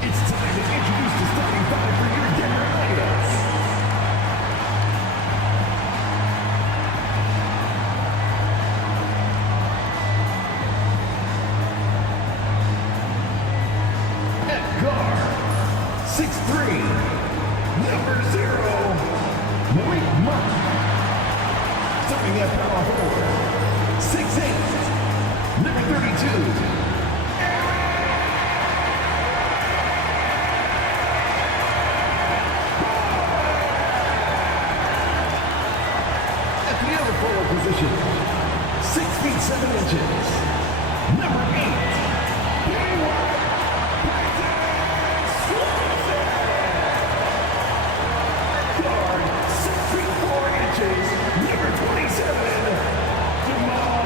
It's time to introduce the starting five for your Denver Nuggets. At guard, 6'3", number 0, Malik Monk. Starting at power forward, 6'8", number 32. Forward position, 6 feet 7 inches, number 8, guard, 6 feet 4 inches, number 27, Jamal.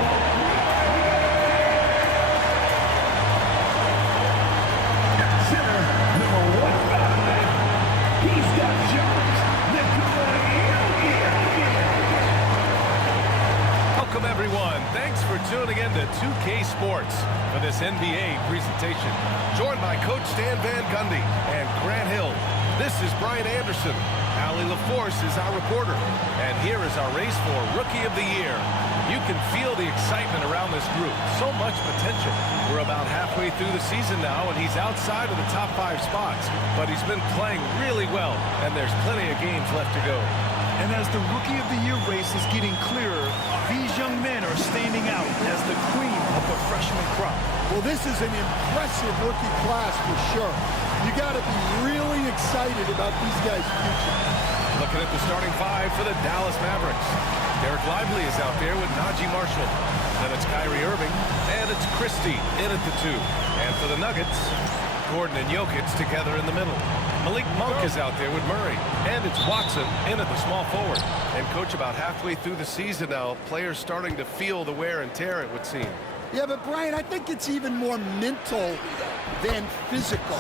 Center, number 1'5", he's got jumps, Welcome, everyone. Thanks for tuning in to 2K Sports for this NBA presentation. Joined by Coach Stan Van Gundy and Grant Hill. This is Brian Anderson. Allie LaForce is our reporter. And here is our race for Rookie of the Year. You can feel the excitement around this group. So much potential. We're about halfway through the season now, and he's outside of the top 5 spots. But he's been playing really well, and there's plenty of games left to go. And as the Rookie of the Year race is getting clearer, these young men are standing out as the cream of the freshman crop. Well, this is an impressive rookie class for sure. You got to be really excited about these guys' future. Looking at the starting 5 for the Dallas Mavericks. Derek Lively is out there with Najee Marshall. Then it's Kyrie Irving, and it's Christie in at the 2. And for the Nuggets, Gordon and Jokic together in the middle. Malik Monk is out there with Murray. And it's Watson in at the small forward. And, Coach, about halfway through the season now, players starting to feel the wear and tear, it would seem. Yeah, but, Brian, I think it's even more mental than physical.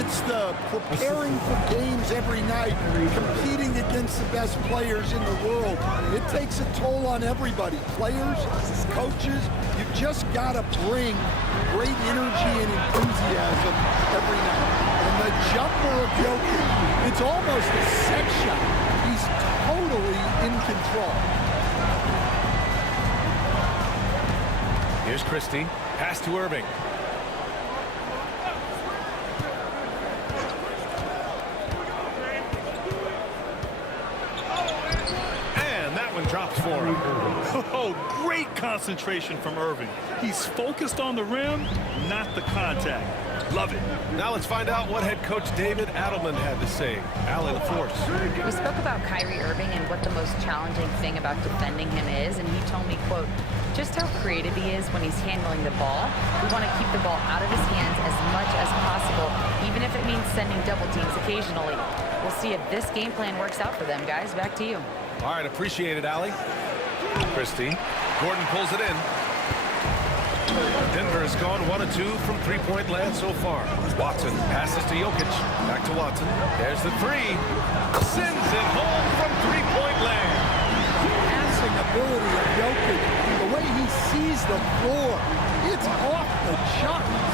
It's the preparing for games every night, competing against the best players in the world. It takes a toll on everybody, players, coaches. You just got to bring great energy and enthusiasm every night. And the jumper of Jokic, it's almost a set shot. He's totally in control. Here's Christie. Pass to Irving. And that one drops for him. Oh, great concentration from Irving. He's focused on the rim, not the contact. Love it. Now let's find out what head coach David Adelman had to say. Allie LaForce. We spoke about Kyrie Irving and what the most challenging thing about defending him is, and he told me, quote, just how creative he is when he's handling the ball. We want to keep the ball out of his hands as much as possible, even if it means sending double teams occasionally. We'll see if this game plan works out for them, guys. Back to you. All right, appreciate it, Allie. Christie. Gordon pulls it in. Denver has gone 1 of 2 from three-point land so far. Watson passes to Jokic. Back to Watson. There's the 3. Sends it home from three-point land. Passing ability of Jokic, the way he sees the floor, it's off the charts.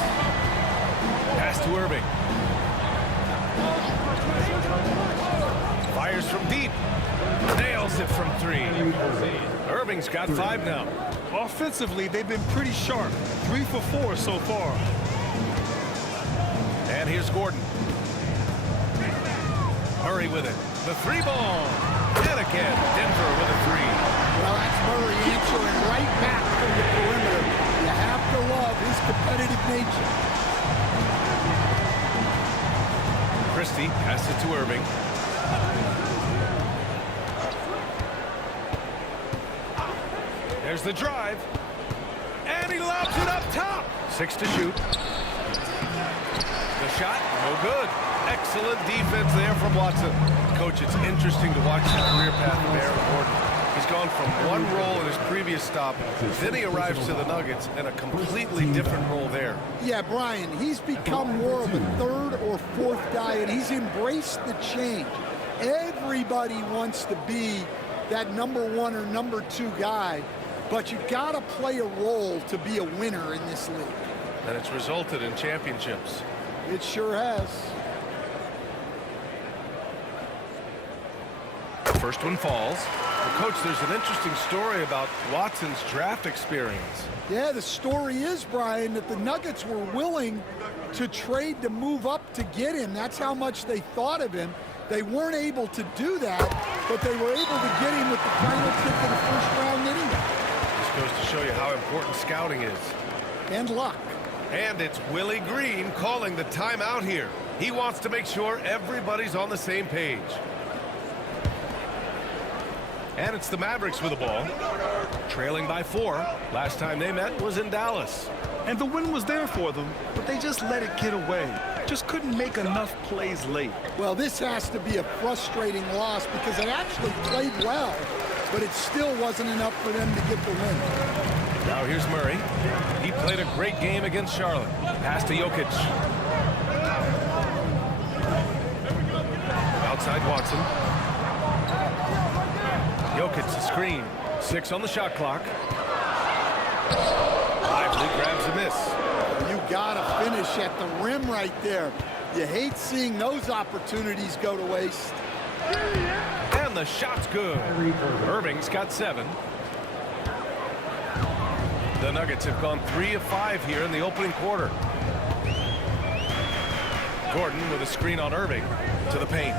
Pass to Irving. Fires from deep. Nails it from 3. Irving's got 5 now. Offensively, they've been pretty sharp. 3 for 4 so far. And here's Gordon. Murray with it. The 3 ball. And again, Denver with a 3. Well, that's Murray answering right back from the perimeter. You have to love his competitive nature. Christie passes to Irving. There's the drive. And he lobs it up top. 6 to shoot. The shot, no good. Excellent defense there from Watson. Coach, it's interesting to watch the career path of Aaron Gordon. He's gone from one role in his previous stop, then he arrives to the Nuggets in a completely different role there. Yeah, Brian, he's become more of a 3rd or 4th guy, and he's embraced the change. Everybody wants to be that number 1 or number 2 guy, but you got to play a role to be a winner in this league. And it's resulted in championships. It sure has. First one falls. Well, Coach, there's an interesting story about Watson's draft experience. Yeah, the story is, Brian, that the Nuggets were willing to trade to move up to get him. That's how much they thought of him. They weren't able to do that, but they were able to get him with the final pick of the first round anyway. This goes to show you how important scouting is. And luck. And it's Willie Green calling the timeout here. He wants to make sure everybody's on the same page. And it's the Mavericks with the ball, trailing by 4. Last time they met was in Dallas. And the win was there for them, but they just let it get away. Just couldn't make enough plays late. Well, this has to be a frustrating loss because they actually played well, but it still wasn't enough for them to get the win. Now here's Murray. He played a great game against Charlotte. Pass to Jokic. Outside Watson. Jokic the screen. 6 on the shot clock. Lively grabs a miss. You gotta finish at the rim right there. You hate seeing those opportunities go to waste. And the shot's good. Irving's got 7. The Nuggets have gone 3 of 5 here in the opening quarter. Gordon with a screen on Irving to the paint.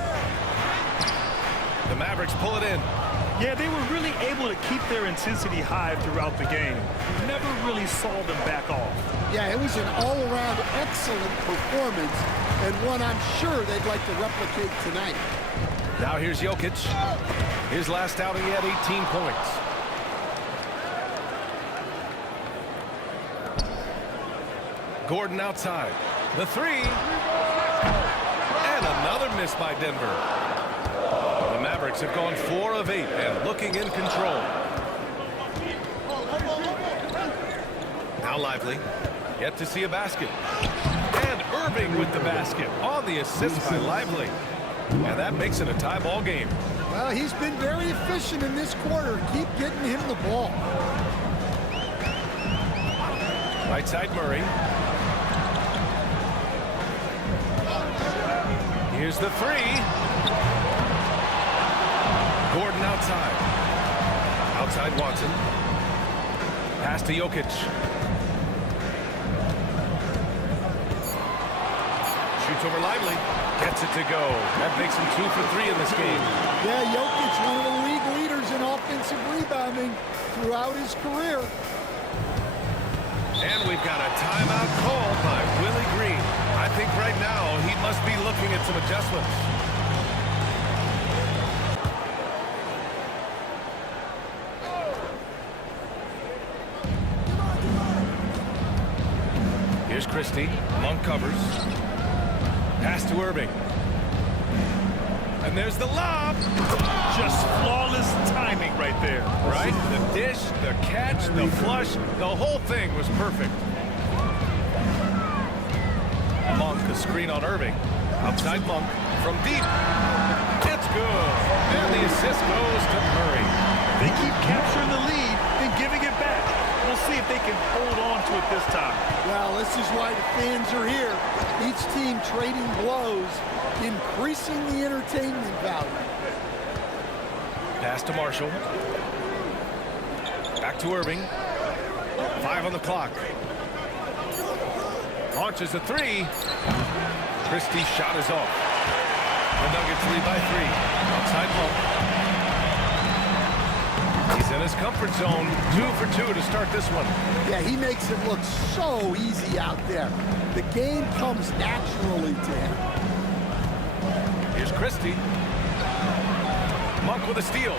The Mavericks pull it in. Yeah, they were really able to keep their intensity high throughout the game. Never really saw them back off. Yeah, it was an all-around excellent performance and one I'm sure they'd like to replicate tonight. Now here's Jokic. His last outing, he had 18 points. Gordon outside. The 3. And another miss by Denver. The Mavericks have gone 4 of 8 and looking in control. Now Lively. Yet to see a basket. And Irving with the basket on the assist by Lively. And that makes it a tie ball game. Well, he's been very efficient in this quarter. Keep getting him the ball. Right side Murray. Here's the 3. Gordon outside. Outside Watson. Pass to Jokic. Shoots over Lively. Gets it to go. That makes him 2 for 3 in this game. Yeah, Jokic, one of the league leaders in offensive rebounding throughout his career. And we've got a timeout called by Willie Green. I think right now he must be looking at some adjustments. Here's Christie. Monk covers. Pass to Irving. And there's the lob. Just flawless timing right there. Right? The dish, the catch, the flush, the whole thing was perfect. Monk, a screen on Irving. Outside Monk from deep. It's good. And the assist goes to Murray. They keep capturing the lead and giving it back. We'll see if they can hold on to it this time. Well, this is why the fans are here. Each team trading blows, increasing the entertainment value. Pass to Marshall. Back to Irving. 5 on the clock. Launches a 3. Christie's shot is off. The Nuggets lead by 3. Outside Monk. He's in his comfort zone. 2 for 2 to start this one. Yeah, he makes it look so easy out there. The game comes naturally to him. Here's Christie. Monk with a steal.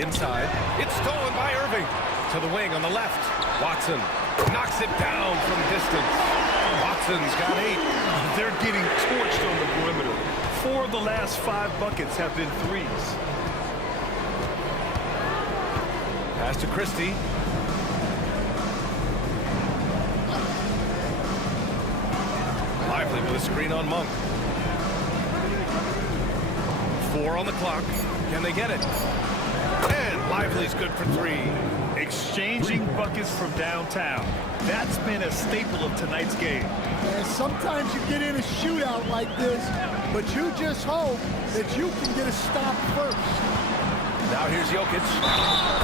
Inside. It's stolen by Irving. To the wing on the left. Watson knocks it down from distance. Watson's got 8. They're getting torched on the perimeter. 4 of the last 5 buckets have been 3s. Pass to Christie. Lively with a screen on Monk. 4 on the clock. Can they get it? And Lively's good for 3. Exchanging buckets from downtown. That's been a staple of tonight's game. And sometimes you get in a shootout like this, but you just hope that you can get a stop first. Now here's Jokic.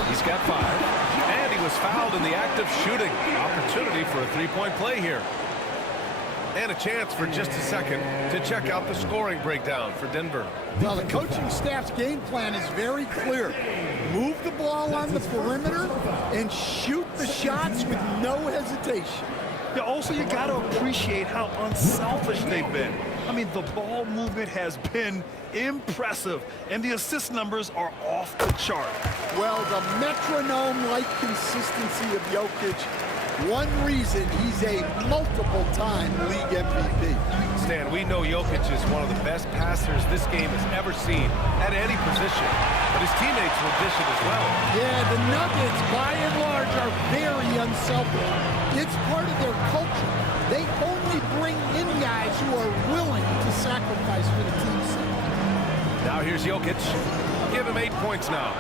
He's got 5. And he was fouled in the act of shooting. Opportunity for a 3-point play here. And a chance for just a second to check out the scoring breakdown for Denver. Well, the coaching staff's game plan is very clear. Move the ball on the perimeter and shoot the shots with no hesitation. Yeah, also, you got to appreciate how unselfish they've been. I mean, the ball movement has been impressive, and the assist numbers are off the chart. Well, the metronome-like consistency of Jokic, one reason he's a multiple-time league MVP. Stan, we know Jokic is one of the best passers this game has ever seen at any position, but his teammates will dish it as well. Yeah, the Nuggets, by and large, are very unselfish. It's part of their culture. They only bring in guys who are willing to sacrifice for the team's sake. Now here's Jokic. Give him 8 points now.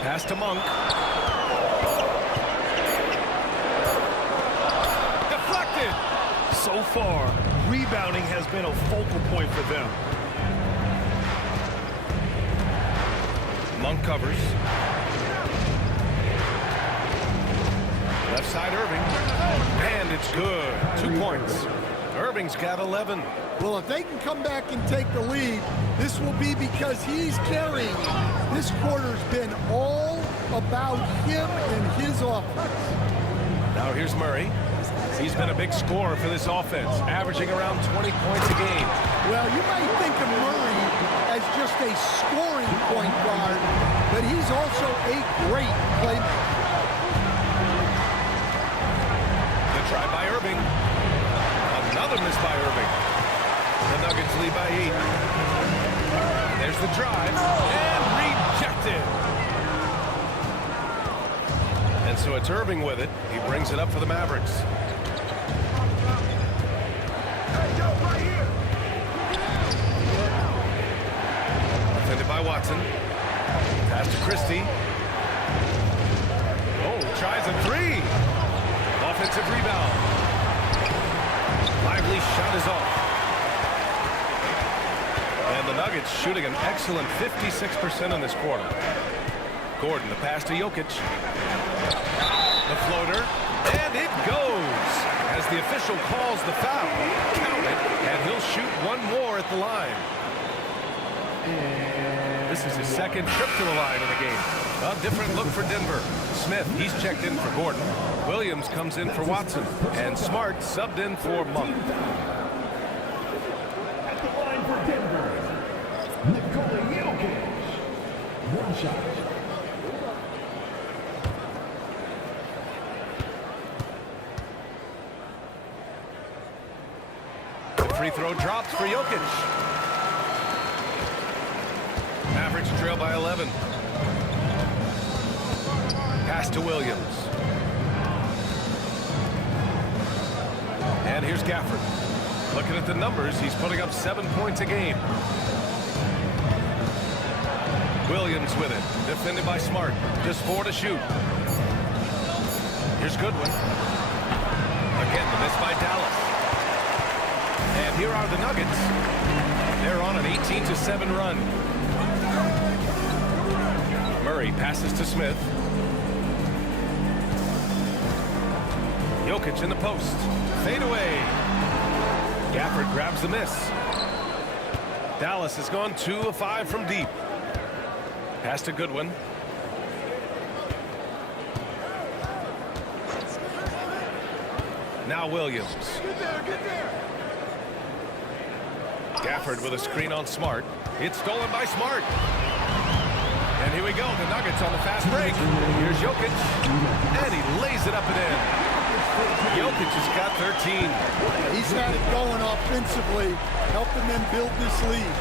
Pass to Monk. Deflected. So far, rebounding has been a focal point for them. Monk covers. Left side Irving. And it's good. 2 points. Irving's got 11. Well, if they can come back and take the lead, this will be because he's carrying it. This quarter's been all about him and his offense. Now here's Murray. He's been a big scorer for this offense, averaging around 20 points a game. Well, you might think of Murray as just a scoring point guard, but he's also a great playmaker. The try by Irving. Another miss by Irving. The Nuggets lead by 8. There's the drive. And rejected. And so it's Irving with it. He brings it up for the Mavericks. Defended by Watson. Pass to Christie. Oh, tries a 3. Offensive rebound. Lively shot is off. And the Nuggets shooting an excellent 56% in this quarter. Gordon, the pass to Jokic. The floater. And it goes. As the official calls the foul. Count it. And he'll shoot one more at the line. This is his second trip to the line in the game. A different look for Denver. Smith, he's checked in for Gordon. Williams comes in for Watson. And Smart subbed in for Monk. At the line for Denver, Nikola Jokic. One shot. The free throw drops for Jokic. Mavericks trail by 11. Pass to Williams. And here's Gafford. Looking at the numbers, he's putting up 7 points a game. Williams with it. Defended by Smart. Just 4 to shoot. Here's Goodwin. Again, the miss by Dallas. And here are the Nuggets. They're on an 18-7 run. Murray passes to Smith. Jokic in the post. Fade away. Gafford grabs the miss. Dallas has gone 2 of 5 from deep. Pass to Goodwin. Now Williams. Gafford with a screen on Smart. It's stolen by Smart. And here we go. The Nuggets on the fast break. Here's Jokic. And he lays it up and in. Jokic has got 13. He's had it going offensively, helping them build this lead.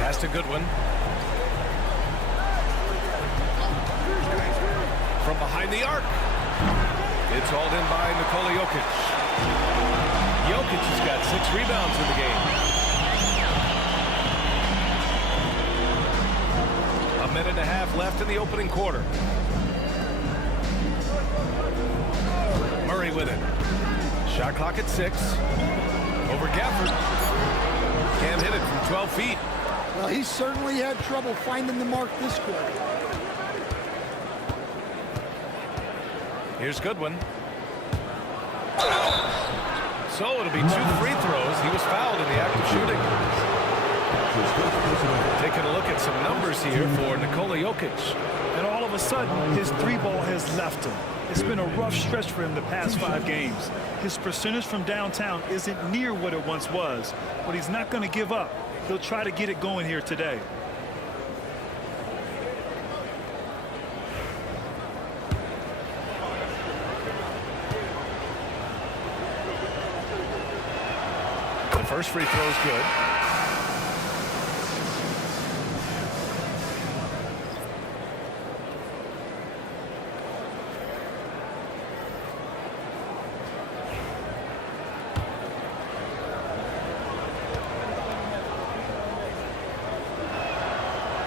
Pass to Goodwin. From behind the arc. It's hauled in by Nikola Jokic. Jokic has got 6 rebounds in the game. minute and a half left in the opening quarter. Murray with it. Shot clock at 6. Over Gafford. Can't hit it from 12 feet. Well, he certainly had trouble finding the mark this quarter. Here's Goodwin. So it'll be 2 free throws. He was fouled in the act of shooting. Taking a look at some numbers here for Nikola Jokic. And all of a sudden, his 3-ball has left him. It's been a rough stretch for him the past 5 games. His percentage from downtown isn't near what it once was, but he's not going to give up. He'll try to get it going here today. The first free throw is good.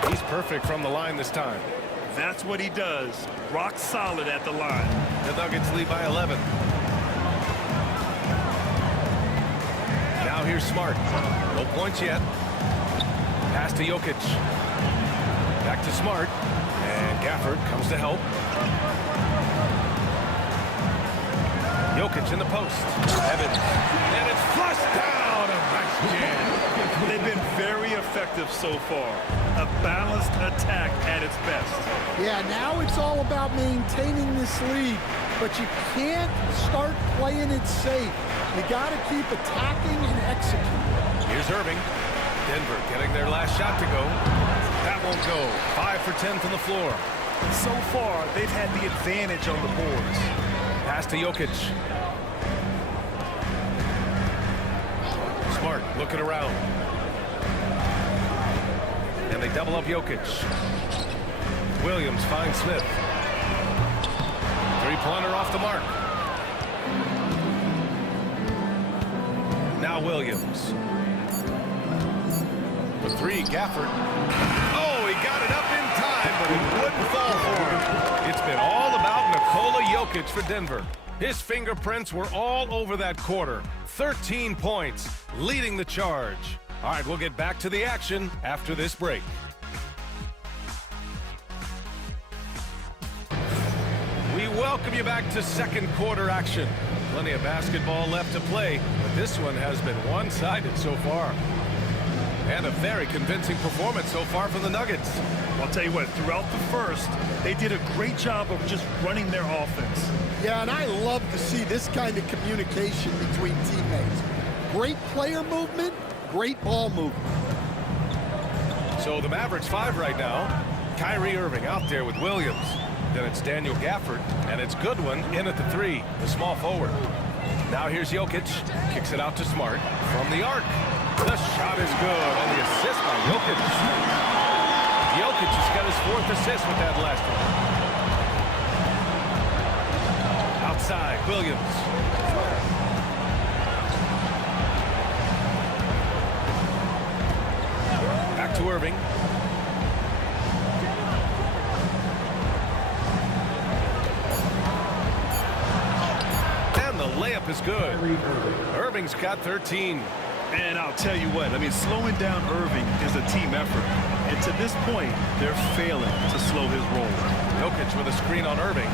He's perfect from the line this time. That's what he does. Rock solid at the line. The Nuggets lead by 11. Now here's Smart. No points yet. Pass to Jokic. Back to Smart. And Gafford comes to help. Jokic in the post. Evans. And it's flushed down. A nice jam. They've been very effective so far. A balanced attack at its best. Yeah, now it's all about maintaining this lead, but you can't start playing it safe. You got to keep attacking and executing. Here's Irving. Denver getting their last shot to go. That won't go. 5 for 10 from the floor. So far, they've had the advantage on the boards. Pass to Jokic. Smart looking around. And they double up Jokic. Williams finds Smith. 3-pointer off the mark. Now Williams. For 3, Gafford. Oh, he got it up in time, but it wouldn't fall for him. It's been all about Nikola Jokic for Denver. His fingerprints were all over that quarter. 13 points, leading the charge. All right, we'll get back to the action after this break. We welcome you back to second quarter action. Plenty of basketball left to play, but this one has been one-sided so far. And a very convincing performance so far from the Nuggets. I'll tell you what, throughout the first, they did a great job of just running their offense. Yeah, and I love to see this kind of communication between teammates. Great player movement, great ball movement. So the Mavericks 5 right now. Kyrie Irving out there with Williams. Then it's Daniel Gafford, and it's Goodwin in at the 3, the small forward. Now here's Jokic, kicks it out to Smart from the arc. The shot is good, and the assist by Jokic. Jokic has got his 4th assist with that last one. Outside, Williams. Back to Irving. And the layup is good. Irving's got 13. And I'll tell you what, I mean, slowing down Irving is a team effort. And to this point, they're failing to slow his roll. Jokic with a screen on Irving.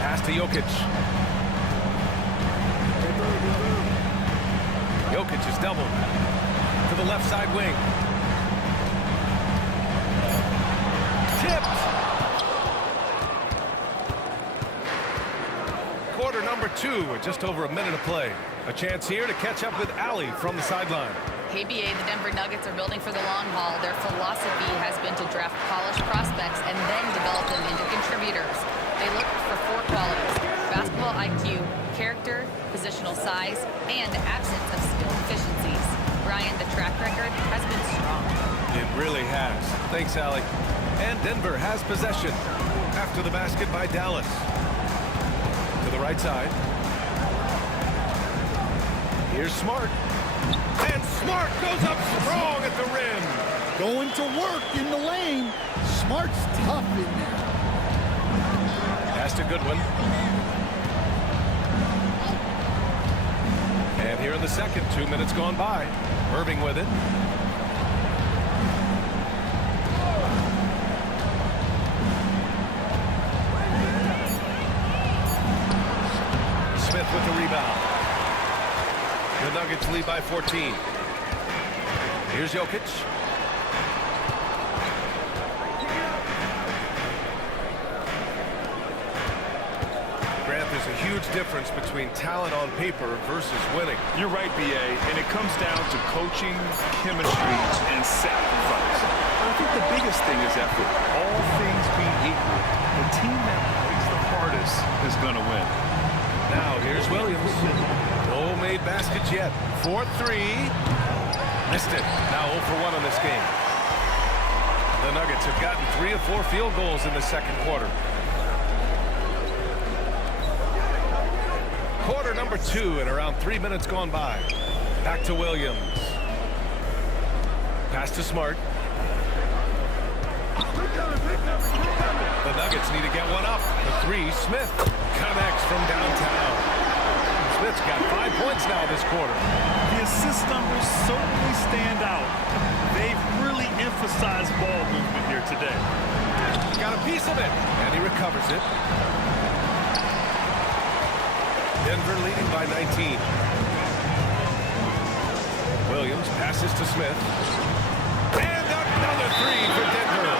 Pass to Jokic. Jokic is doubled. To the left side wing. Tipped. Quarter number 2 with just over a minute of play. A chance here to catch up with Allie from the sideline. KBA, the Denver Nuggets are building for the long haul. Their philosophy has been to draft polished prospects and then develop them into contributors. They look for 4 qualities: basketball IQ, character, positional size, and absence of skill deficiencies. Brian, the track record has been strong. It really has. Thanks, Allie. And Denver has possession after the basket by Dallas. To the right side. Here's Smart. And Smart goes up strong at the rim. Going to work in the lane. Smart's tough in there. Pass to Goodwin. And here in the second, 2 minutes gone by. Irving with it. Smith with the rebound. The Nuggets lead by 14. Here's Jokic. Grant, there's a huge difference between talent on paper versus winning. You're right, B.A., and it comes down to coaching, chemistry, and sacrifice. But I think the biggest thing is effort. All things being equal, the team that plays the hardest is going to win. Now, here's Williams. No made baskets yet. 4-3. Missed it. Now 0 for 1 in this game. The Nuggets have gotten 3 of 4 field goals in the second quarter. Quarter number 2 and around 3 minutes gone by. Back to Williams. Pass to Smart. The Nuggets need to get one up. The 3, Smith connects from downtown. Smith's got 5 points now this quarter. The assist numbers certainly stand out. They've really emphasized ball movement here today. Got a piece of it, and he recovers it. Denver leading by 19. Williams passes to Smith. And another 3 for Denver.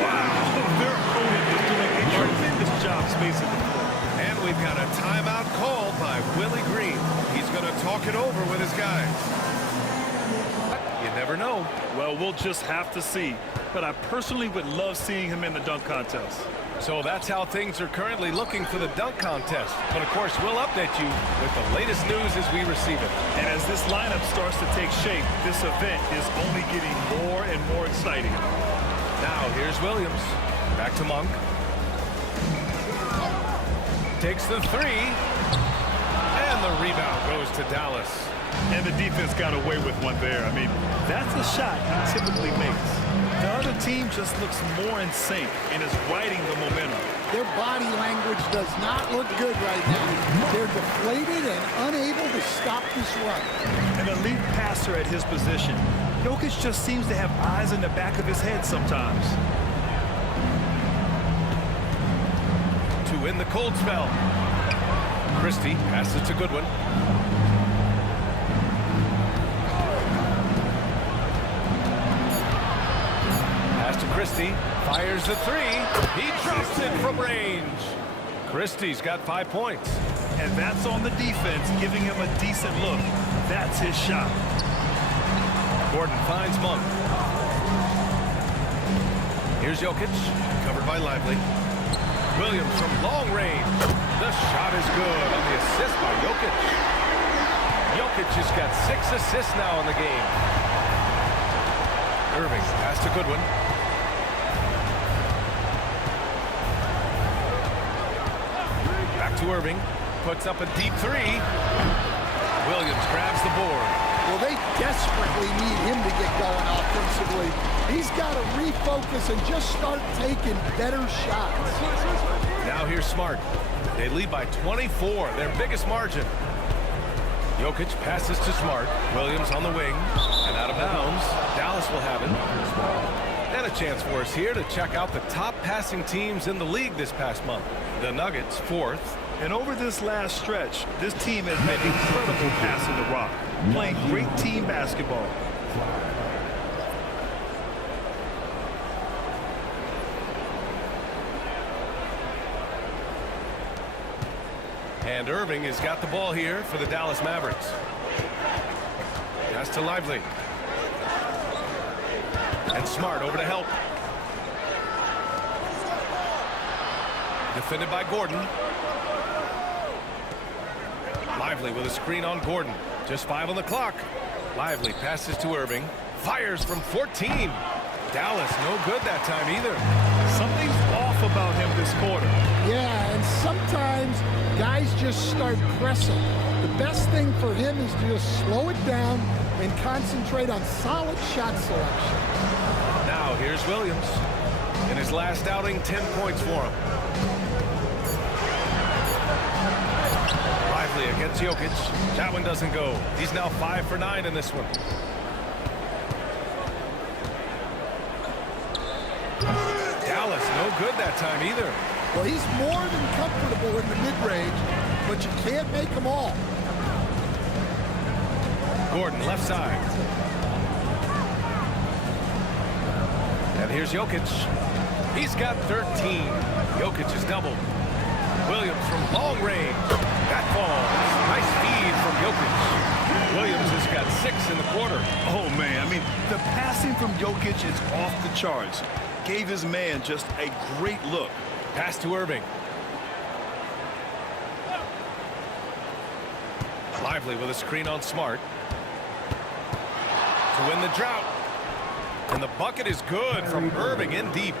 Wow, their opponent is doing a tremendous job spacing the floor. And we've got a timeout called by Willie Green. He's going to talk it over with his guys. You never know. Well, we'll just have to see. But I personally would love seeing him in the dunk contest. So that's how things are currently looking for the dunk contest. But, of course, we'll update you with the latest news as we receive it. And as this lineup starts to take shape, this event is only getting more and more exciting. Now, here's Williams. Back to Monk. Takes the 3. And the rebound goes to Dallas. And the defense got away with one there. I mean, that's a shot he typically makes. The other team just looks more in sync and is riding the momentum. Their body language does not look good right now. They're deflated and unable to stop this run. An elite passer at his position. Jokic just seems to have eyes in the back of his head sometimes. To win the cold spell. Christie passes to Goodwin. To Christie, fires the 3. He drops it from range. Christie's got 5 points. And that's on the defense, giving him a decent look. That's his shot. Gordon finds Monk. Here's Jokic, covered by Lively. Williams from long range. The shot is good on the assist by Jokic. Jokic has got 6 assists now in the game. Irving, pass to Goodwin. To Irving, puts up a deep 3. Williams grabs the board. Well, they desperately need him to get going offensively. He's got to refocus and just start taking better shots. Now here's Smart. They lead by 24, their biggest margin. Jokic passes to Smart. Williams on the wing and out of bounds. Dallas will have it. And a chance for us here to check out the top passing teams in the league this past month. The Nuggets, 4th. And over this last stretch, this team has been incredible passing the rock, playing great team basketball. And Irving has got the ball here for the Dallas Mavericks. Pass to Lively. And Smart over to help. Defended by Gordon. Lively with a screen on Gordon. Just 5 on the clock. Lively passes to Irving. Fires from 14. Dallas no good that time either. Something's off about him this quarter. Yeah, and sometimes guys just start pressing. The best thing for him is to just slow it down and concentrate on solid shot selection. Now here's Williams. In his last outing, 10 points for him. Lively against Jokic. That one doesn't go. He's now 5 for 9 in this one. Dallas, no good that time either. Well, he's more than comfortable in the mid-range, but you can't make them all. Gordon, left side. And here's Jokic. He's got 13. Jokic is doubled. Williams from long range. That falls. Nice feed from Jokic. Williams has got 6 in the quarter. Oh, man. I mean, the passing from Jokic is off the charts. Gave his man just a great look. Pass to Irving. Lively with a screen on Smart. To win the drought. And the bucket is good from Irving in deep.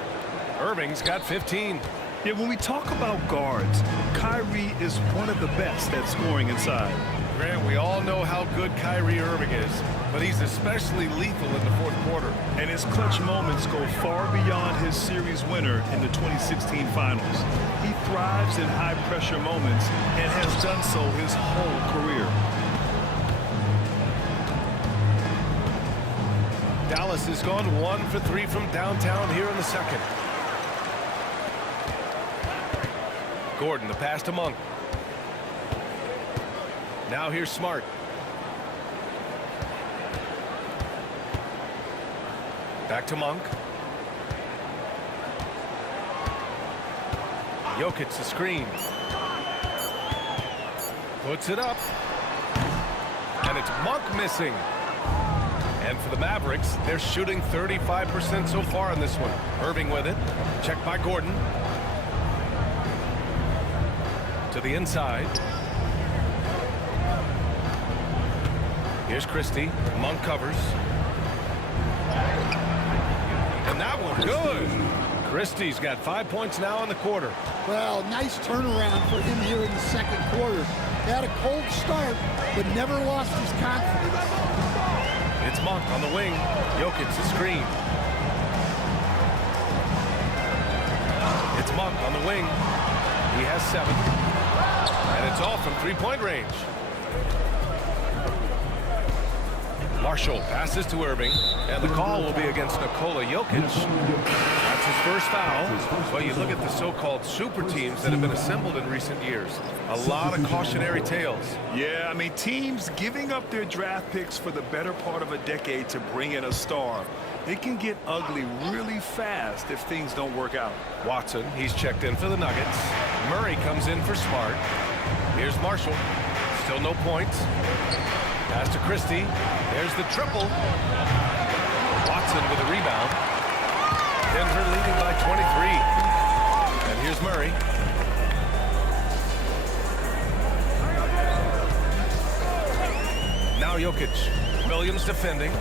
Irving's got 15. Yeah, when we talk about guards, Kyrie is one of the best at scoring inside. Grant, we all know how good Kyrie Irving is, but he's especially lethal in the fourth quarter. And his clutch moments go far beyond his series winner in the 2016 finals. He thrives in high-pressure moments and has done so his whole career. Dallas has gone 1 for 3 from downtown here in the second. Gordon, the pass to Monk. Now here's Smart. Back to Monk. Jokic the screen. Puts it up. And it's Monk missing. And for the Mavericks, they're shooting 35% so far in this one. Irving with it. Checked by Gordon. To the inside. Here's Christie. Monk covers. And that one good. Christie's got 5 points now in the quarter. Well, nice turnaround for him here in the second quarter. Had a cold start, but never lost his confidence. It's Monk on the wing. Jokic the screen. It's Monk on the wing. He has 7. And it's off from three-point range. Marshall passes to Irving, and the call will be against Nikola Jokic. That's his first foul. Well, you look at the so-called super teams that have been assembled in recent years. A lot of cautionary tales. Yeah, I mean, teams giving up their draft picks for the better part of a decade to bring in a star. It can get ugly really fast if things don't work out. Watson, he's checked in for the Nuggets. Murray comes in for Smart. Here's Marshall. Still no points. Pass to Christie. There's the triple. Watson with a rebound. Denver leading by 23. And here's Murray. Now Jokic. Williams defending.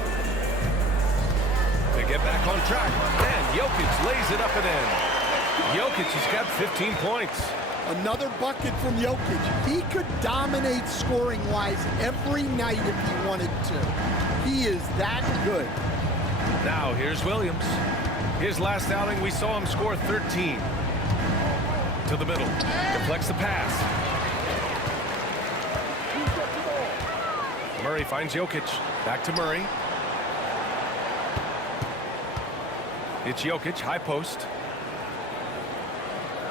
They get back on track. And Jokic lays it up and in. Jokic has got 15 points. Another bucket from Jokic. He could dominate scoring-wise every night if he wanted to. He is that good. Now here's Williams. His last outing, we saw him score 13. To the middle. Deflects the pass. Murray finds Jokic. Back to Murray. It's Jokic, high post.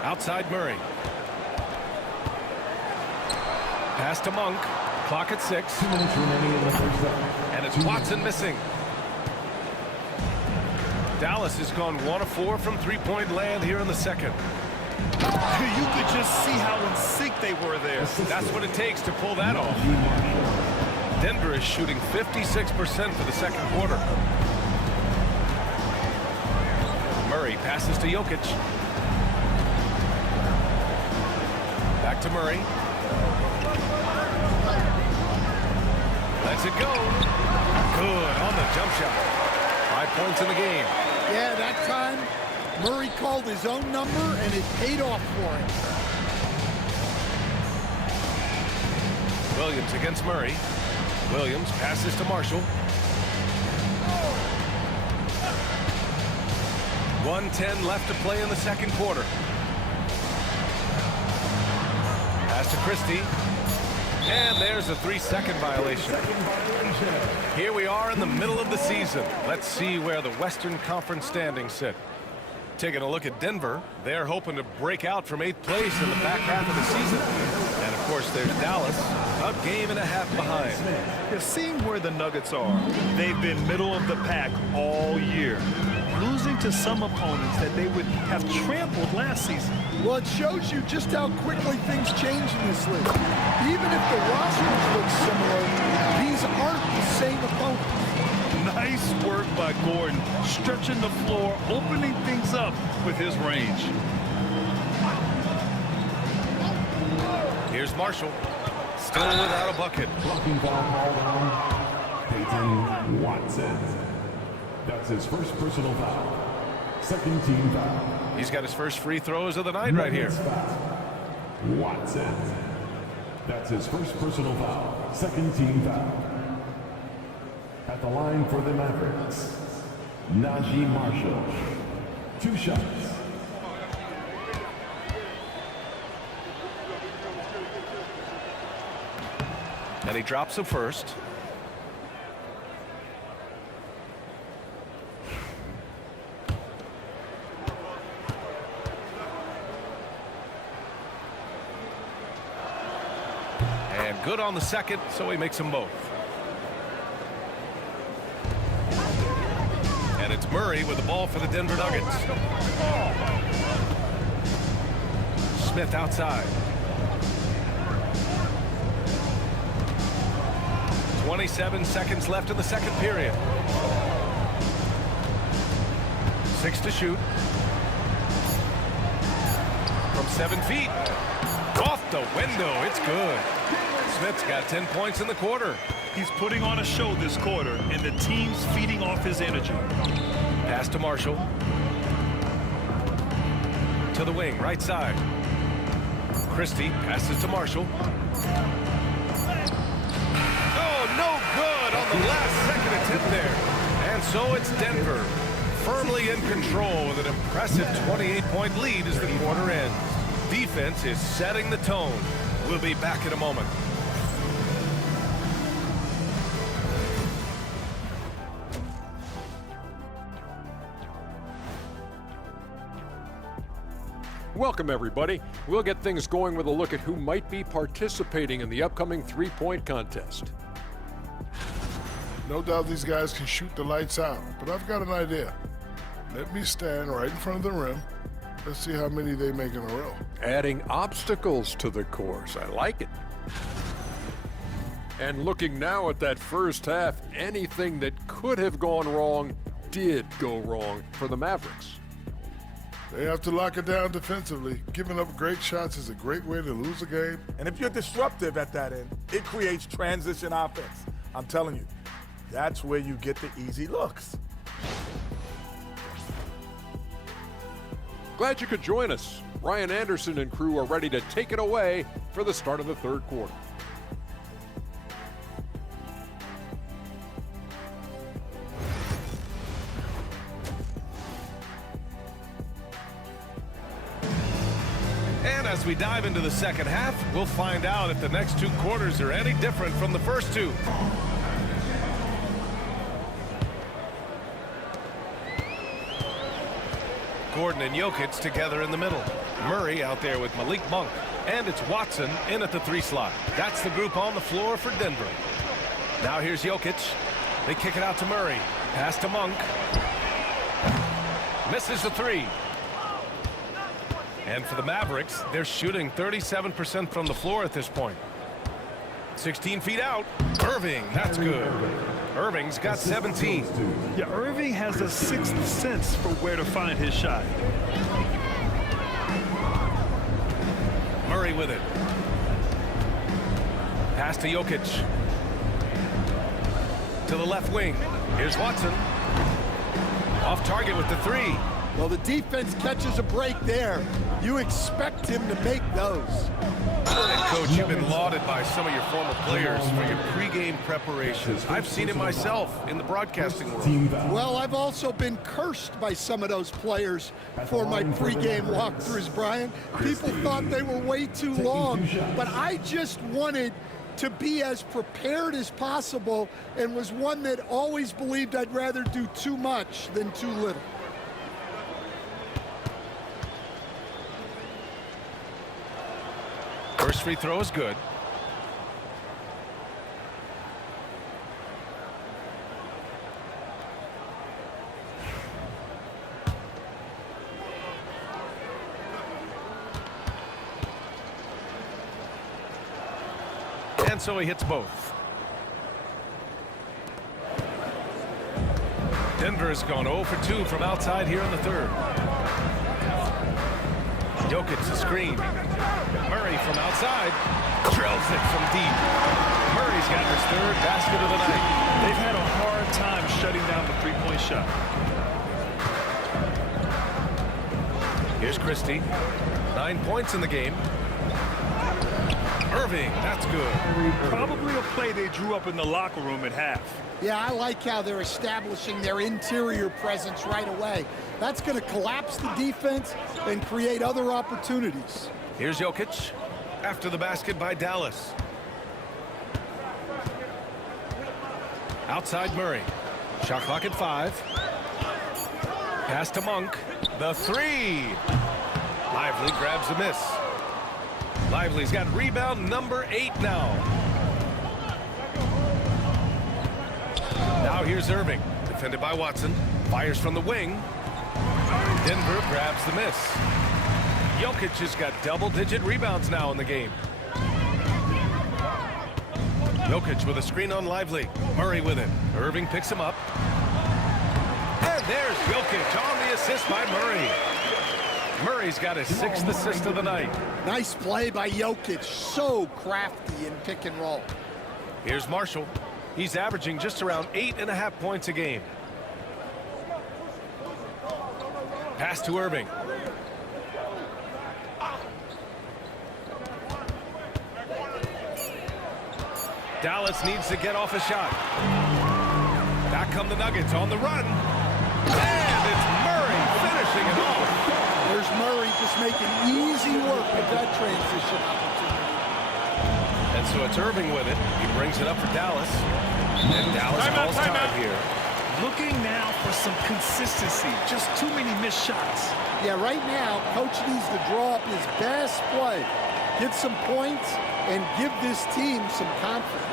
Outside Murray. Pass to Monk. Clock at 6. 2 minutes remaining in the first half. And it's Watson missing. Dallas has gone 1 of 4 from three-point land here in the second. You could just see how in sync they were there. That's what it takes to pull that off. Denver is shooting 56% for the second quarter. Murray passes to Jokic. Back to Murray. Lets it go. Good on the jump shot. 5 points in the game. Yeah, that time, Murray called his own number, and it paid off for him. Williams against Murray. Williams passes to Marshall. 1:10 left to play in the second quarter. Pass to Christie. And there's a 3-second violation. Here we are in the middle of the season. Let's see where the Western Conference standings sit. Taking a look at Denver, they're hoping to break out from 8th place in the back half of the season. And of course, there's Dallas, a game and a half behind. You're seeing where the Nuggets are. They've been middle of the pack all year, losing to some opponents that they would have trampled last season. Well, it shows you just how quickly things change in this league. Even if the rosters look similar, these aren't the same opponents. Nice work by Gordon, stretching the floor, opening things up with his range. Here's Marshall, still without a bucket. Blocking foul called on Peyton Watson. That's his first personal foul. Second team foul. He's got his first free throws of the night right here. Watson. That's his first personal foul. Second team foul. At the line for the Mavericks, Najee Marshall. 2 shots. And he drops the first. And good on the second, so he makes them both. And it's Murray with the ball for the Denver Nuggets. Smith outside. 27 seconds left in the second period. 6 to shoot. From 7 feet. Off the window. It's good. Smith's got 10 points in the quarter. He's putting on a show this quarter, and the team's feeding off his energy. Pass to Marshall. To the wing, right side. Christie passes to Marshall. Oh, no good on the last second attempt there. And so it's Denver, firmly in control with an impressive 28-point lead as the quarter ends. Defense is setting the tone. We'll be back in a moment. Welcome, everybody. We'll get things going with a look at who might be participating in the upcoming three-point contest. No doubt these guys can shoot the lights out, but I've got an idea. Let me stand right in front of the rim. Let's see how many they make in a row. Adding obstacles to the course. I like it. And looking now at that first half, anything that could have gone wrong did go wrong for the Mavericks. They have to lock it down defensively. Giving up great shots is a great way to lose a game. And if you're disruptive at that end, it creates transition offense. I'm telling you, that's where you get the easy looks. Glad you could join us. Ryan Anderson and crew are ready to take it away for the start of the third quarter. And as we dive into the second half, we'll find out if the next 2 quarters are any different from the first 2. Gordon and Jokic together in the middle. Murray out there with Malik Monk. And it's Watson in at the 3 slot. That's the group on the floor for Denver. Now here's Jokic. They kick it out to Murray. Pass to Monk. Misses the 3. And for the Mavericks, they're shooting 37% from the floor at this point. 16 feet out. Irving, that's good. Irving's got 17. Yeah, Irving has a sixth sense for where to find his shot. Murray with it. Pass to Jokic. To the left wing. Here's Watson. Off target with the 3. Well, the defense catches a break there. You expect him to make those. And Coach, you've been lauded by some of your former players for your pregame preparations. I've seen it myself in the broadcasting world. Well, I've also been cursed by some of those players for my pregame walkthroughs, Brian. People thought they were way too long, but I just wanted to be as prepared as possible and was one that always believed I'd rather do too much than too little. First free throw is good. And so he hits both. Denver's gone 0 for 2 from outside here in the third. Jokic the screen. Murray from outside drills it from deep. Murray's got his third basket of the night. They've had a hard time shutting down the three-point shot. Here's Christie. 9 points in the game. Irving, that's good. Probably a play they drew up in the locker room at half. Yeah, I like how they're establishing their interior presence right away. That's going to collapse the defense and create other opportunities. Here's Jokic after the basket by Dallas. Outside Murray. Shot clock at 5. Pass to Monk. The three. Lively grabs the miss. Lively's got rebound number 8 now. Now here's Irving. Defended by Watson. Fires from the wing. Denver grabs the miss. Jokic has got double-digit rebounds now in the game. Jokic with a screen on Lively. Murray with it. Irving picks him up. And there's Jokic on the assist by Murray. Murray's got his 6th assist of the night. Nice play by Jokic. So crafty in pick and roll. Here's Marshall. He's averaging just around 8.5 points a game. Pass to Irving. Dallas needs to get off a shot. Back come the Nuggets on the run. And it's Murray finishing it off. There's Murray just making easy work of that transition opportunity. And so it's Irving with it. He brings it up for Dallas. And Dallas calls time here. Looking now for some consistency. Just too many missed shots. Yeah, right now, Coach needs to draw up his best play, get some points, and give this team some confidence.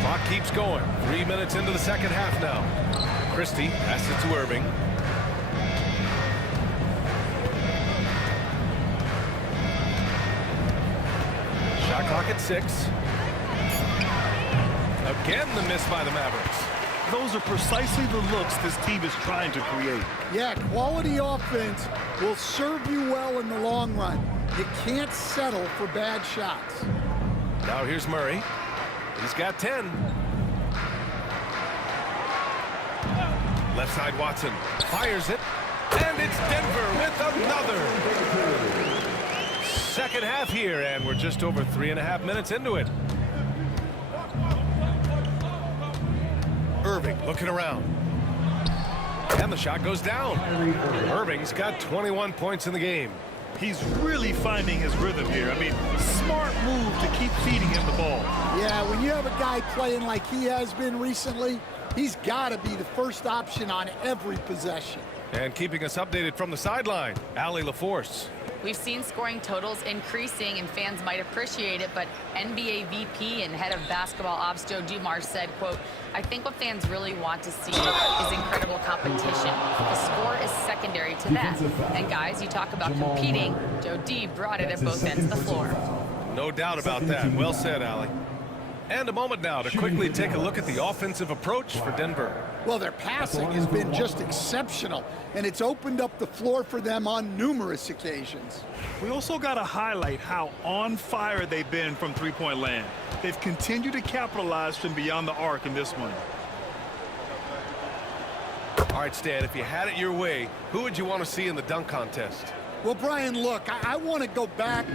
Clock keeps going. 3 minutes into the second half now. Christie passes it to Irving. Shot clock at 6. Again, the miss by the Mavericks. Those are precisely the looks this team is trying to create. Yeah, quality offense will serve you well in the long run. You can't settle for bad shots. Now here's Murray. He's got 10. Left side Watson fires it. And it's Denver with another. Second half here, and we're just over 3.5 minutes into it. Irving looking around. And the shot goes down. Irving's got 21 points in the game. He's really finding his rhythm here. I mean, smart move to keep feeding him the ball. Yeah, when you have a guy playing like he has been recently, he's got to be the first option on every possession. And keeping us updated from the sideline, Allie LaForce. We've seen scoring totals increasing, and fans might appreciate it, but NBA VP and head of basketball ops Joe Dumars said, quote, "I think what fans really want to see is incredible competition. The score is secondary to that. And guys, you talk about competing. Joe D brought it at both ends of the floor." No doubt about that. Well said, Allie. And a moment now to quickly take a look at the offensive approach for Denver. Well, their passing has been just exceptional, and it's opened up the floor for them on numerous occasions. We also got to highlight how on fire they've been from three-point land. They've continued to capitalize from beyond the arc in this one. All right, Stan, if you had it your way, who would you want to see in the dunk contest? Well, Brian, look, I want to go back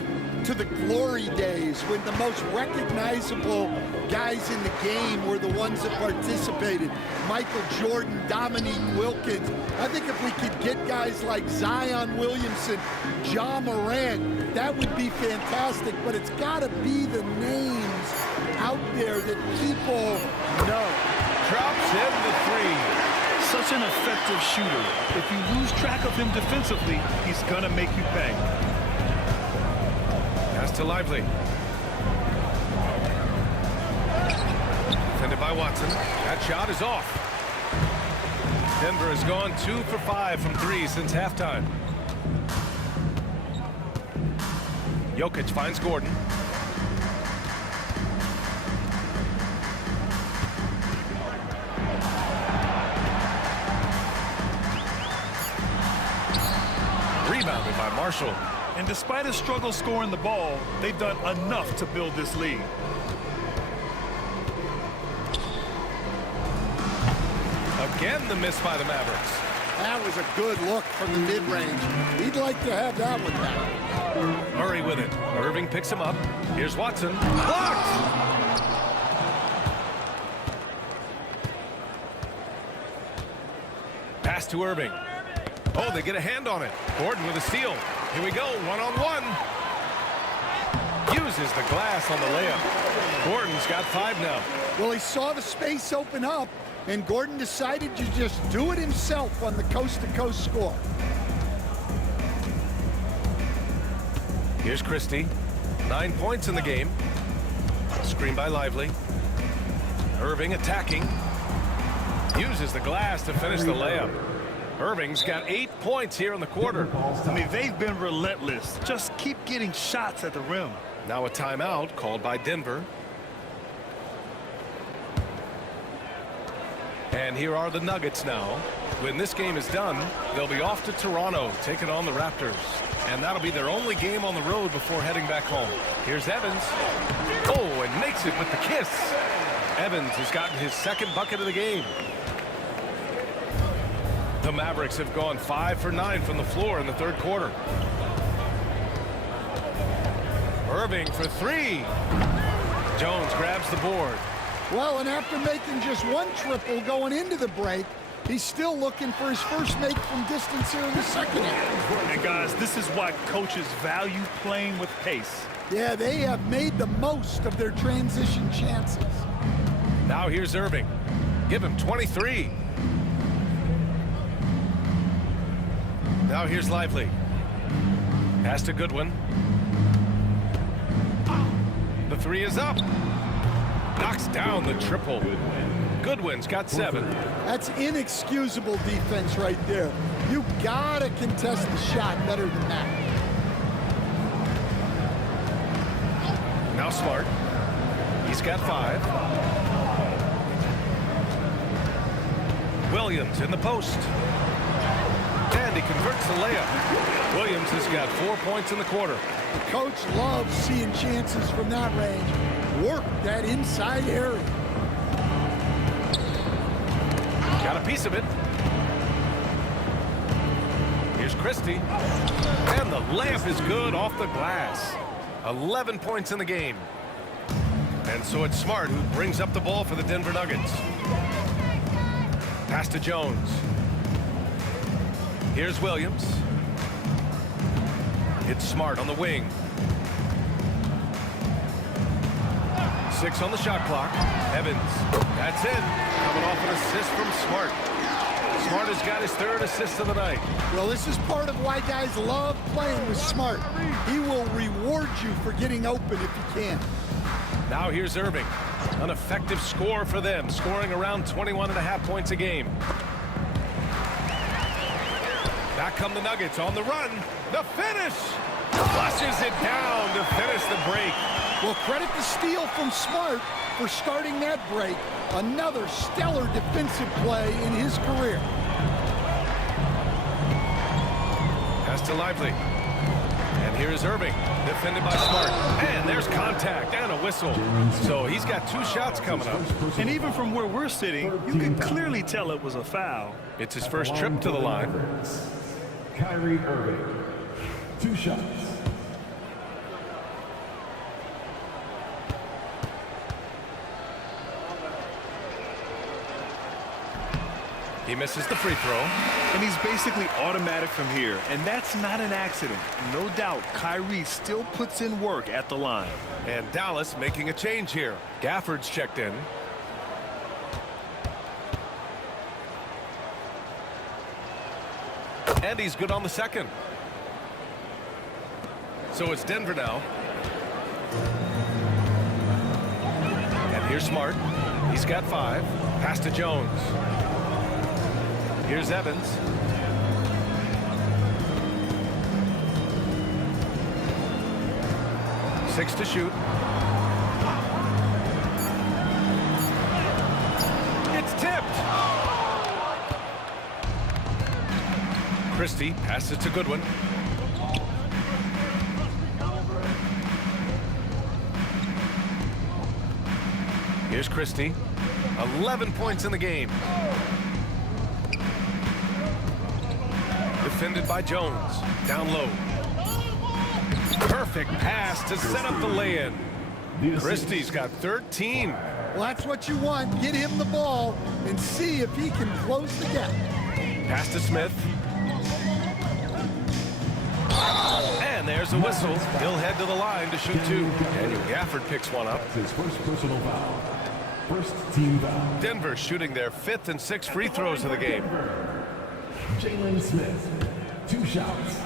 to the glory days when the most recognizable guys in the game were the ones that participated. Michael Jordan, Dominique Wilkins. I think if we could get guys like Zion Williamson, Ja Morant, that would be fantastic. But it's got to be the names out there that people know. Drops in the three. Such an effective shooter. If you lose track of him defensively, he's going to make you pay. Pass to Lively. Defended by Watson. That shot is off. Denver has gone 2 for 5 from 3 since halftime. Jokic finds Gordon. Rebounded by Marshall. And despite a struggle scoring the ball, they've done enough to build this lead. Again, the miss by the Mavericks. That was a good look from the mid-range. He'd like to have that one back. Murray with it. Irving picks him up. Here's Watson. Blocked! Pass to Irving. Oh, they get a hand on it. Gordon with a steal. Here we go, one-on-one. Uses the glass on the layup. Gordon's got 5 now. Well, he saw the space open up, and Gordon decided to just do it himself on the coast-to-coast score. Here's Christie. 9 points in the game. Screen by Lively. Irving attacking. Uses the glass to finish the layup. Irving's got 8 points here in the quarter. I mean, they've been relentless. Just keep getting shots at the rim. Now a timeout called by Denver. And here are the Nuggets now. When this game is done, they'll be off to Toronto, taking on the Raptors. And that'll be their only game on the road before heading back home. Here's Evans. Oh, and makes it with the kiss. Evans has gotten his 2nd bucket of the game. The Mavericks have gone 5 for 9 from the floor in the 3rd quarter. Irving for 3. Jones grabs the board. Well, and after making just 1 triple going into the break, he's still looking for his first make from distance here in the 2nd half. And guys, this is why coaches value playing with pace. Yeah, they have made the most of their transition chances. Now here's Irving. Give him 23. Now here's Lively. Pass to Goodwin. The 3 is up. Knocks down the triple. Goodwin's got 7. That's inexcusable defense right there. You gotta contest the shot better than that. Now Smart. He's got 5. Williams in the post. And he converts the layup. Williams has got 4 points in the quarter. The coach loves seeing chances from that range. Work that inside area. Got a piece of it. Here's Christie. And the layup is good off the glass. 11 points in the game. And so it's Smart who brings up the ball for the Denver Nuggets. Pass to Jones. Here's Williams. It's Smart on the wing. 6 on the shot clock. Evans. That's it. Coming off an assist from Smart. Smart has got his 3rd assist of the night. Well, this is part of why guys love playing with Smart. He will reward you for getting open if you can. Now here's Irving. An effective score for them, scoring around 21.5 points a game. Back come the Nuggets on the run. The finish! Flushes it down to finish the break. Well, credit the steal from Smart for starting that break. Another stellar defensive play in his career. Pass to Lively. And here's Irving, defended by Smart. And there's contact and a whistle. So he's got 2 shots coming up. And even from where we're sitting, you can clearly tell it was a foul. It's his first trip to the line. Kyrie Irving, 2 shots. He misses the free throw. And he's basically automatic from here. And that's not an accident. No doubt, Kyrie still puts in work at the line. And Dallas making a change here. Gafford's checked in. And he's good on the second. So it's Denver now. And here's Smart. He's got 5. Pass to Jones. Here's Evans. Six to shoot. It's tipped. Christie passes to Goodwin. Here's Christie. 11 points in the game. Defended by Jones. Down low. Perfect pass to set up the lay-in. Christie's got 13. Well, that's what you want. Get him the ball and see if he can close the gap. Pass to Smith. And there's a whistle. He'll head to the line to shoot 2. Daniel Gafford picks one up. His first personal foul. First team foul. Denver shooting their 5th and 6th free throws of the game. Jalen Smith, 2 shots.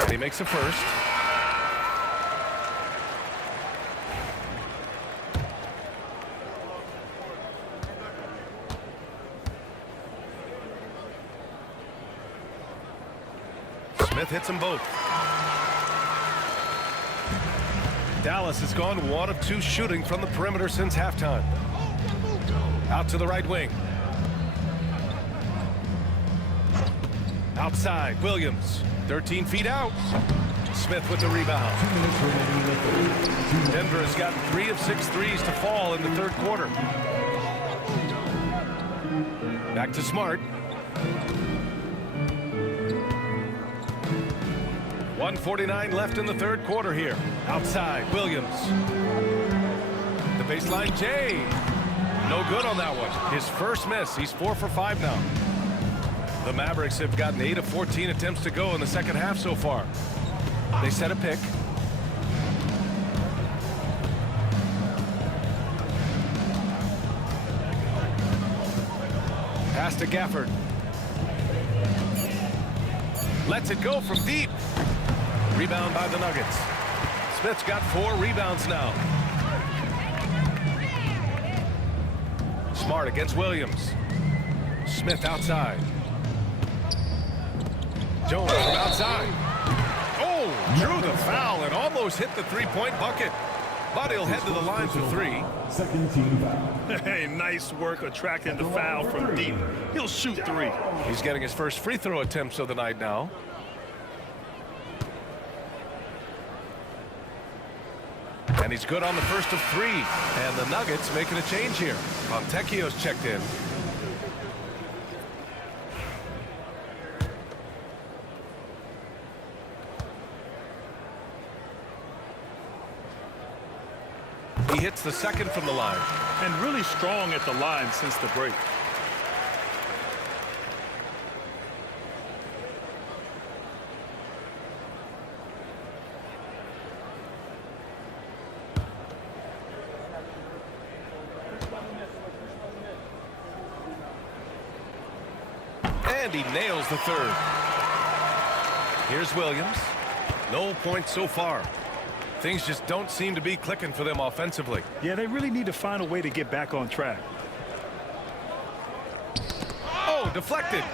And he makes a first. Smith hits them both. Dallas has gone 1 of 2 shooting from the perimeter since halftime. Out to the right wing. Outside, Williams. 13 feet out. Smith with the rebound. Denver has gotten 3 of 6 threes to fall in the 3rd quarter. Back to Smart. 1:49 left in the 3rd quarter here. Outside, Williams. The baseline, Jay. No good on that one. His first miss. He's 4 for 5 now. The Mavericks have gotten 8 of 14 attempts to go in the 2nd half so far. They set a pick. Pass to Gafford. Lets it go from deep. Rebound by the Nuggets. Smith's got 4 rebounds now. Smart against Williams. Smith outside. Jones from outside. Oh, drew the foul and almost hit the 3-point bucket. But he'll head to the line for 3. Second team foul. Hey, nice work attracting the foul from deep. He'll shoot 3. He's getting his first free throw attempts of the night now. And he's good on the first of 3. And the Nuggets making a change here. Fontecchio's checked in. He hits the second from the line. And really strong at the line since the break. And he nails the 3rd. Here's Williams. No points so far. Things just don't seem to be clicking for them offensively. Yeah, they really need to find a way to get back on track. Oh, deflected.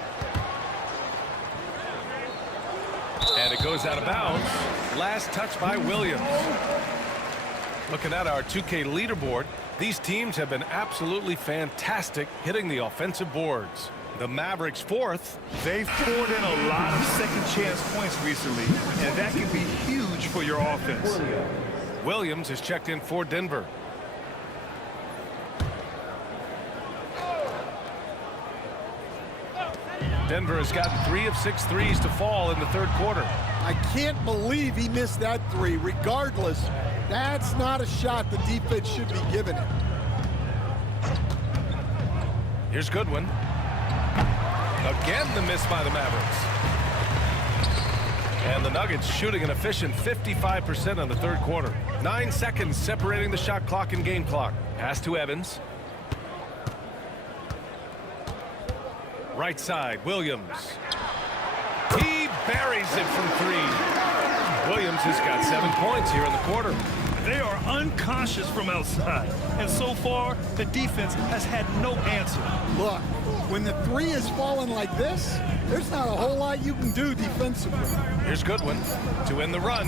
It goes out of bounds. Last touch by Williams. Looking at our 2K leaderboard, these teams have been absolutely fantastic hitting the offensive boards. The Mavericks fourth. They've poured in a lot of second chance points recently, and that can be huge for your offense. Williams is checked in for Denver. Denver has gotten 3 of 6 threes to fall in the third quarter. I can't believe he missed that three. Regardless, that's not a shot the defense should be giving it. Here's Goodwin. Again, the miss by the Mavericks. And the Nuggets shooting an efficient 55% in the third quarter. 9 seconds separating the shot clock and game clock. Pass to Evans. Right side, Williams. He buries it from 3. Williams has got 7 points here in the quarter. They are unconscious from outside, and so far the defense has had no answer. Look, when the three is falling like this, there's not a whole lot you can do defensively. Here's Goodwin to end the run.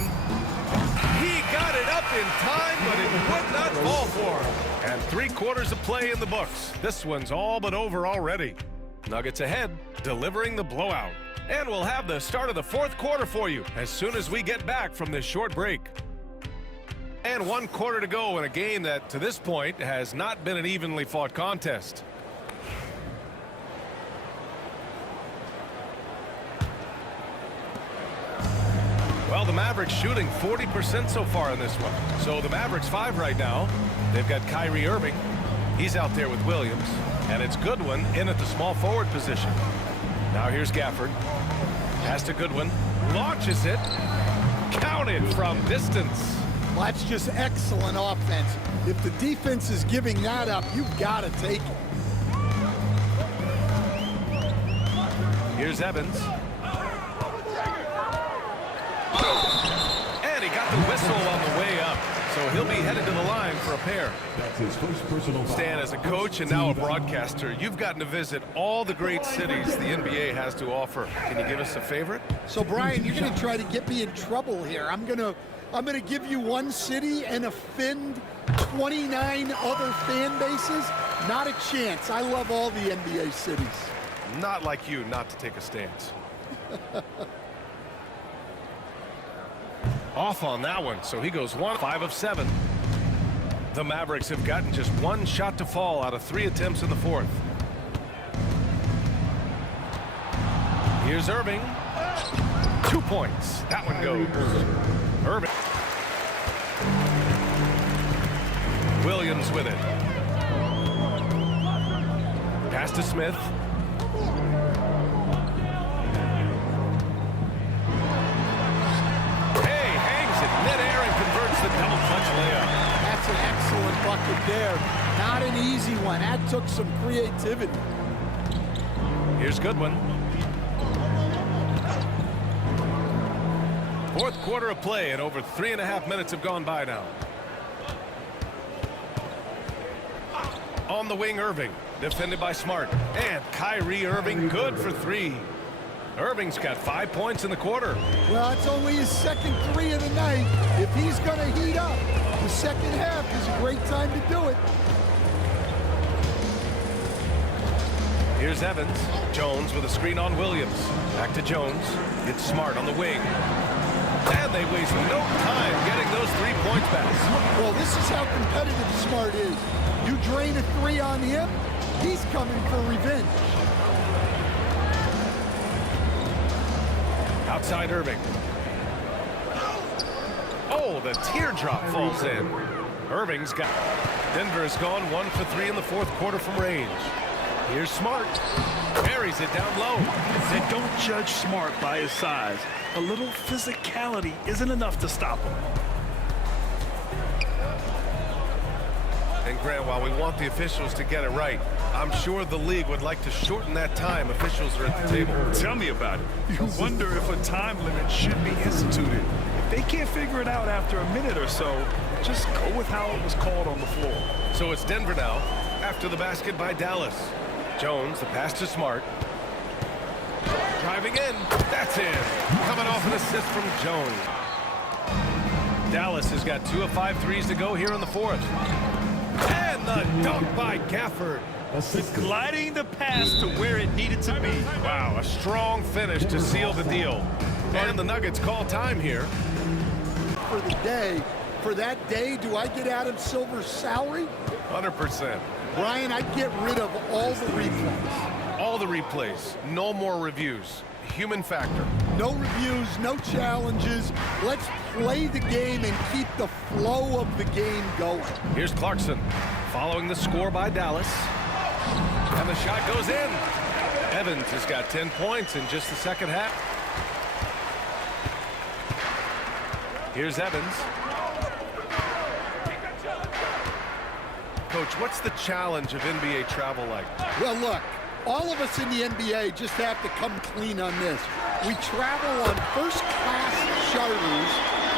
He got it up in time, but it would not fall for him. And 3 quarters of play in the books. This one's all but over already. Nuggets ahead, delivering the blowout. And we'll have the start of the fourth quarter for you as soon as we get back from this short break. And 1 quarter to go in a game that, to this point, has not been an evenly fought contest. Well, the Mavericks shooting 40% so far in this one. So the Mavericks 5 right now. They've got Kyrie Irving. He's out there with Williams. And it's Goodwin in at the small forward position. Now here's Gafford. Pass to Goodwin. Launches it. Counted from distance. Well, that's just excellent offense. If the defense is giving that up, you've got to take it. Here's Evans. And he got the whistle on the way up. So he'll be headed to the line for a pair. That's his first personal foul. Stan, as a coach and now a broadcaster, you've gotten to visit all the great cities the NBA has to offer. Can you give us a favorite? So, Brian, you're going to try to get me in trouble here. I'm going to give you one city and offend 29 other fan bases. Not a chance. I love all the NBA cities. Not like you not to take a stance. Off on that one, so he goes 5 of 7. The Mavericks have gotten just 1 shot to fall out of 3 attempts in the fourth. Here's Irving. 2 points. That one goes. Irving. Williams with it. Pass to Smith. The double clutch layup. That's an excellent bucket there. Not an easy one. That took some creativity. Here's Goodwin. Fourth quarter of play, and over 3.5 minutes have gone by now. On the wing, Irving. Defended by Smart. And Kyrie Irving good for 3. Irving's got 5 points in the quarter. Well, it's only his second 3 of the night. If he's going to heat up, the second half is a great time to do it. Here's Evans. Jones with a screen on Williams. Back to Jones. It's Smart on the wing. And they waste no time getting those 3 points back. Well, this is how competitive Smart is. You drain a 3 on him, he's coming for revenge. Outside Irving. Oh, the teardrop falls in. Irving's got it. Denver has gone 1 for 3 in the fourth quarter from range. Here's Smart. Buries it down low. They don't judge Smart by his size. A little physicality isn't enough to stop him. And Grant, while we want the officials to get it right, I'm sure the league would like to shorten that time officials are at the table. Tell me about it. You wonder if a time limit should be instituted. If they can't figure it out after a minute or so, just go with how it was called on the floor. So it's Denver now, after the basket by Dallas. Jones, the pass to Smart. Driving in. That's in. Coming off an assist from Jones. Dallas has got 2 of 5 threes to go here in the fourth. And the dunk by Gafford. Gliding the pass to where it needed to be. Wow, a strong finish to seal the deal. And the Nuggets call time here. For the day, for that day, do I get Adam Silver's salary? 100%. Brian, I'd get rid of all the replays. All the replays. No more reviews. Human factor. No reviews, no challenges. Let's play the game and keep the flow of the game going. Here's Clarkson following the score by Dallas. And the shot goes in. Evans has got 10 points in just the second half. Here's Evans. Coach, what's the challenge of NBA travel like? Well, look, all of us in the NBA just have to come clean on this. We travel on first-class charters.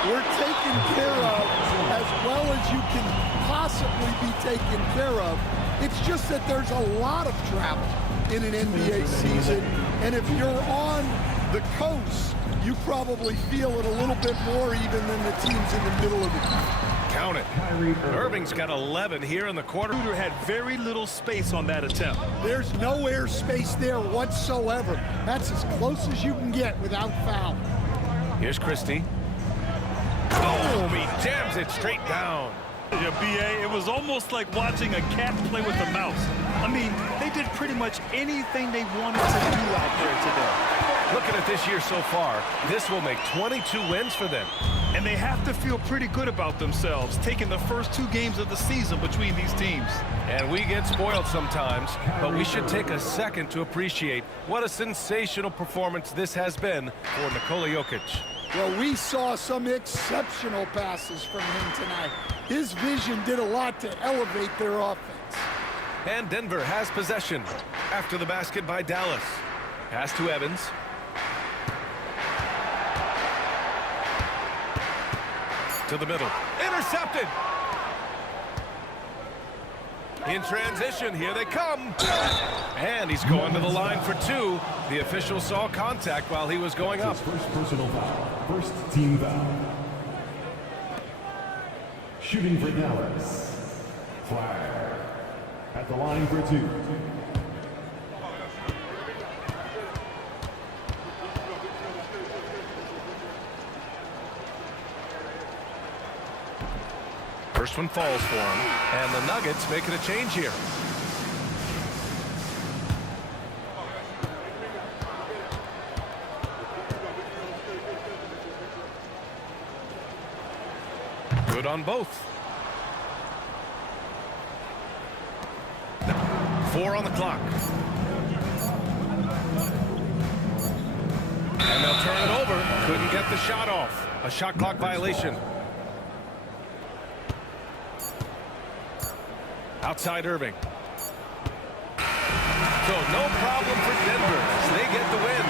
We're taken care of as well as you can possibly be taken care of. It's just that there's a lot of travel in an NBA season, and if you're on the coast, you probably feel it a little bit more even than the teams in the middle of the country. Count it. Irving's got 11 here in the quarter. Shooter had very little space on that attempt. There's no air space there whatsoever. That's as close as you can get without foul. Here's Christie. Boom! He jams it straight down. Yeah, BA, it was almost like watching a cat play with a mouse. I mean, they did pretty much anything they wanted to do out there today. Looking at this year so far, this will make 22 wins for them. And they have to feel pretty good about themselves, taking the first 2 games of the season between these teams. And we get spoiled sometimes, but we should take a second to appreciate what a sensational performance this has been for Nikola Jokic. Well, we saw some exceptional passes from him tonight. His vision did a lot to elevate their offense. And Denver has possession after the basket by Dallas. Pass to Evans. To the middle. Intercepted. In transition, here they come. And he's going to the line for 2. The official saw contact while he was going up. First personal foul. First team foul. Shooting for Dallas. Flag. At the line for 2. First one falls for him, and the Nuggets making a change here. Good on both. 4 on the clock. And they'll turn it over. Couldn't get the shot off. A shot clock violation. Outside Irving. So no problem for Denver as they get the win.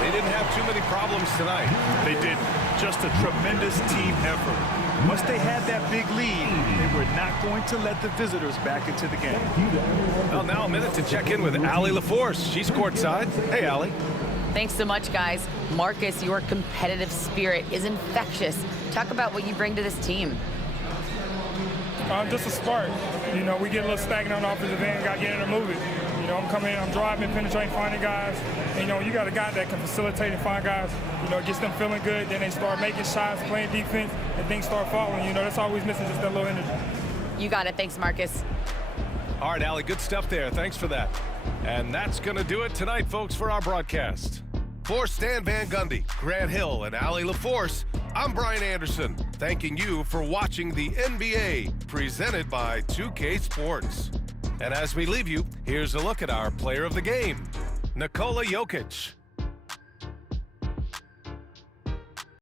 They didn't have too many problems tonight. They didn't. Just a tremendous team effort. Once they had that big lead, they were not going to let the visitors back into the game. Well, now a minute to check in with Allie LaForce. She's courtside. Hey, Allie. Thanks so much, guys. Marcus, your competitive spirit is infectious. Talk about what you bring to this team. Just a spark. You know, we get a little stagnant on the offensive end, got to get in and move it. You know, I'm coming in, I'm driving, penetrating, finding guys. And, you know, you got a guy that can facilitate and find guys. You know, it gets them feeling good. Then they start making shots, playing defense, and things start falling. You know, that's always missing, just that little energy. You got it. Thanks, Marcus. All right, Allie, good stuff there. Thanks for that. And that's going to do it tonight, folks, for our broadcast. For Stan Van Gundy, Grant Hill, and Allie LaForce, I'm Brian Anderson, thanking you for watching the NBA presented by 2K Sports. And as we leave you, here's a look at our player of the game, Nikola Jokic.